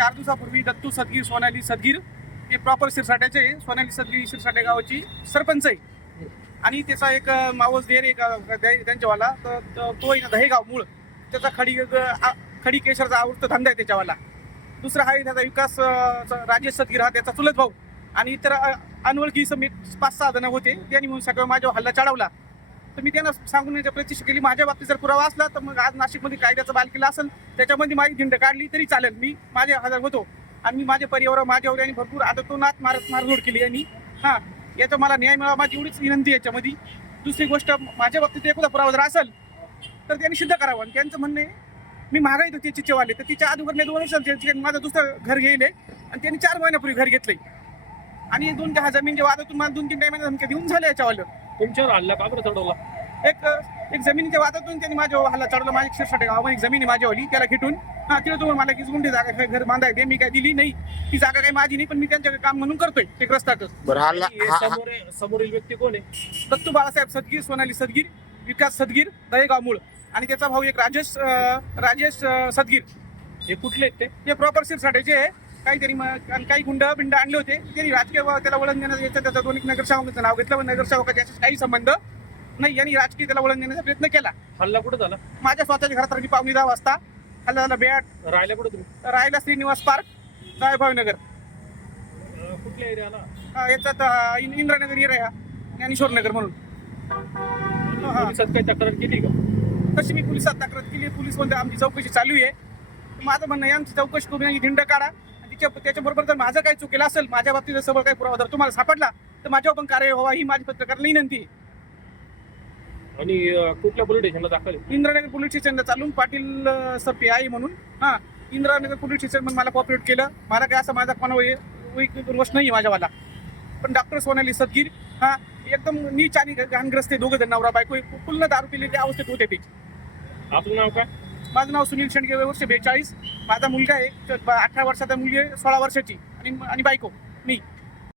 4 दिवसापूर्वी दत्तू सदगीर, सोनाली सदगीर हे प्रॉपर शिरसाट्याचे सोनाली सदगीर शिरसाटे गावाची सरपंच आहे आणि त्याचा एक मावस देर एक त्यांच्यावाला तर तो आहे ना दहेगाव मूळ त्याचा खडी केशरचा आवृत्त धंदा आहे त्याच्यावाला. दुसरा आहे त्याचा विकास राजेश सदगीर हा त्याचा चुलत भाऊ आणि इतर अनोळखी समेत 5-6 जण होते. त्यांनी म्हणून सगळं माझ्यावर हल्ला चढवला. तर मी त्यांना सांगून याच्या प्रतिष्ठा केली. माझ्या बाबतीत जर पुरावा असला तर मग आज नाशिकमध्ये कायद्याचा बालकिल्ला असेल त्याच्यामध्ये माझी धिंड काढली तरी चालेल. मी माझे हजर होतो आणि मी माझे परिवार माझ्यावर आणि भरपूर आदतोनात मारझोड केली आणि याचा मला न्याय मिळावा माझी एवढीच विनंती याच्यामध्ये. दुसरी गोष्ट माझ्या बाबतीत एखादा पुरावा जर असेल तर त्यांनी सिद्ध करावं. आणि त्यांचं म्हणणे मी महागाई होती चिचेवाले तर तिच्या अगोदर 2 वर्षांचे माझं दुसरं घर घेले आणि त्यांनी 4 महिन्यापूर्वी घर घेतलंय आणि 2 जमीनच्या वादातून मला 2-3 महिन्यात धमक्या देऊन झाले याच्यावालं. तुमच्यावर हल्ला का बरं चढवला? एक जमिनीच्या वादातून त्यांनी माझ्यावर हल्ला चढवला. माझी शिरसाटे गावामध्ये एक जमीन आहे माझ्यावाली त्याला घेटून तिला तुम्हाला मला की गुंठे जागा घर बांधायचे मी काय दिली नाही. ती जागा काही माझी नाही पण मी त्यांच्या काम म्हणून करतोय ते ग्रस्ताचं. समोरील व्यक्ती कोण आहे? दत्तू बाळासाहेब सदगीर, सोनाली सदगीर, विकास सदगीर, दहेगाव मूळ आणि त्याचा भाऊ एक राजेश सदगीर. हे कुठले आहेत ते प्रॉपर शिरसाट्याचे आहे. काहीतरी काही गुंड आणले होते त्यांनी राजकीय त्याला वळण देण्याचं याचं त्याचं 2 नगरसेवकांचं नाव घेतलं पण नगरसेवकाच्या याच्याशी काही संबंध नाही. यांनी राजकीय त्याला वळण देण्याचा प्रयत्न केला. हल्ला कुठं झाला? माझ्या स्वतःच्या घरात रात्री 9:15 वाजता हल्ला झाला. बेट राहायला कुठं तुम्ही? राहायला श्रीनिवास पार्क, जायभावनगर. कुठल्या एरियाला? याच्यात इंद्रानगर एरिया ज्ञानेश्वर नगर म्हणून. पोलिसात काही तक्रार केली का? तशी मी पोलिसात तक्रार केली. पोलीस म्हणते आमची चौकशी चालू आहे. माझं म्हणणं आहे आमची चौकशी करून यांची धिंड काढा. त्याच्याबरोबर जर माझं काही चुकेलं असेल माझ्या बाबतीत सबळ काही पुरावा जर तुम्हाला सापडला तर माझ्यावर पण कार्यवाही व्हावा ही माझी पत्रकाराला विनंती आहे. आणि कुठल्या पोलीस स्टेशनला दाखल? इंद्रानगर पोलीस स्टेशनला चालून पाटील सर PI म्हणून इंद्रानगर पोलीस स्टेशन मला कॉपरेट केलं. मला काय असं माझा कोणा वैयक्तिक रोष नाही माझ्यावाला. पण डॉक्टर सोनाली सदगीर एकदम नीच आणि घाणग्रस्त 2 जण नवरा बायको पूर्ण दारू पिलेल्या अवस्थेत होते ते. आपलं नाव काय? माझं नाव सुनील शेंडगे, वर्ष 42. माझा मुलगा आहे 18 वर्षाचा, मुलगी आहे 16 वर्षाची आणि बायको मी.